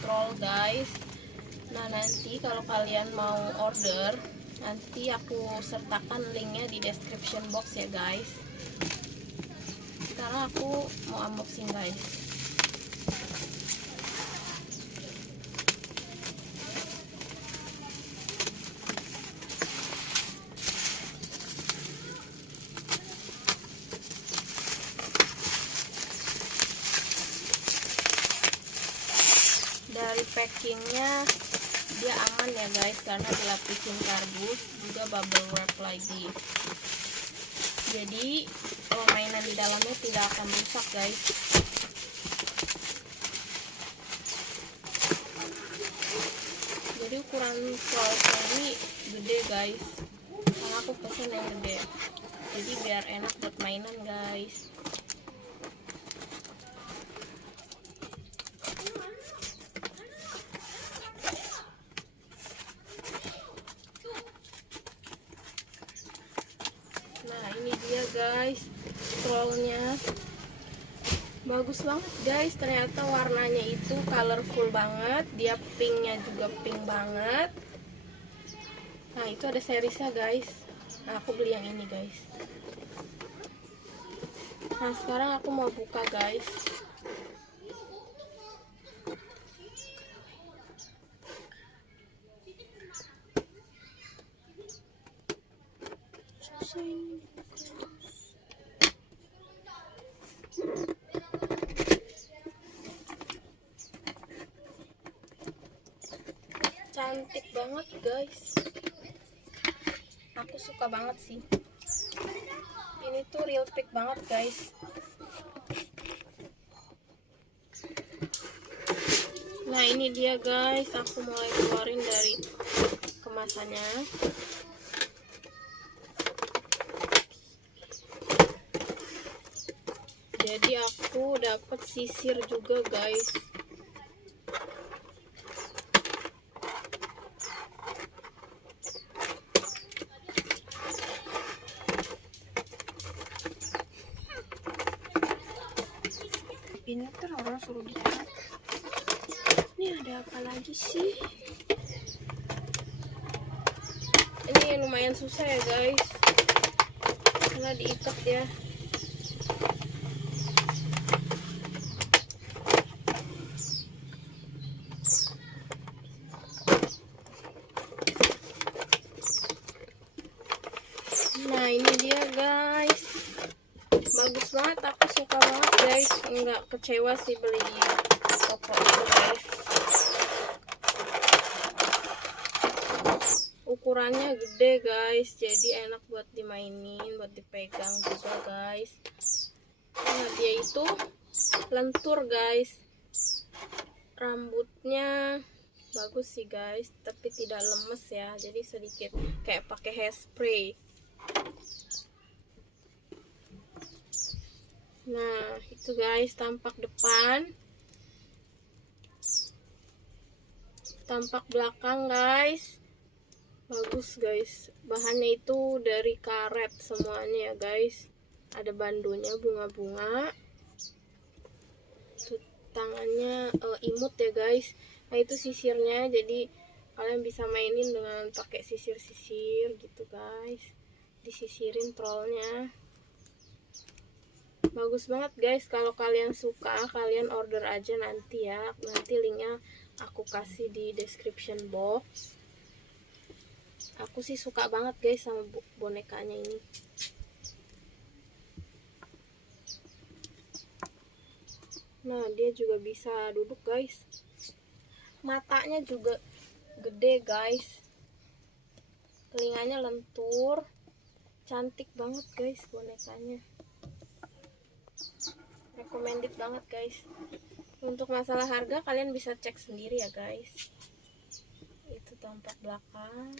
troll guys. Nah nanti kalau kalian mau order, nanti aku sertakan linknya di description box ya guys. Sekarang aku mau unboxing guys. Dari packingnya dia aman ya guys, karena dilapisin kardus juga bubble wrap lagi, jadi kalau mainan di dalamnya tidak akan rusak guys. Jadi ukuran trollnya ini gede guys, karena aku pesen yang gede, jadi biar enak buat mainan guys. Nah ini dia guys trollnya, bagus banget guys, ternyata warnanya itu colorful banget, dia pinknya juga pink banget. Nah itu ada seriesnya guys. Nah aku beli yang ini guys. Nah sekarang aku mau buka guys. Cantik banget guys, aku suka banget sih. Ini tuh real pick banget guys. Nah ini dia guys, aku mulai keluarin dari kemasannya. Jadi aku dapat sisir juga guys. Pinter orang suruh diikat. Ini ada apa lagi sih? Ini lumayan susah ya guys, karena diikat ya. Nah ini dia guys, bagus banget, aku suka banget guys, nggak kecewa sih beli di toko itu guys. Ukurannya gede guys, jadi enak buat dimainin, buat dipegang juga guys. Nah dia itu lentur guys, rambutnya bagus sih guys, tapi tidak lemes ya, jadi sedikit kayak pakai hairspray. Nah itu guys tampak depan, tampak belakang guys, bagus guys. Bahannya itu dari karet semuanya ya guys, ada bandonya bunga-bunga, tangannya imut ya guys. Nah itu sisirnya, jadi kalian bisa mainin dengan pakai sisir-sisir gitu guys, disisirin trollnya. Bagus banget guys, kalau kalian suka kalian order aja nanti ya, nanti linknya aku kasih di description box. Aku sih suka banget guys sama bonekanya ini. Nah dia juga bisa duduk guys, matanya juga gede guys, telinganya lentur, cantik banget guys bonekanya, recommended banget guys. Untuk masalah harga kalian bisa cek sendiri ya guys. Itu tampak belakang.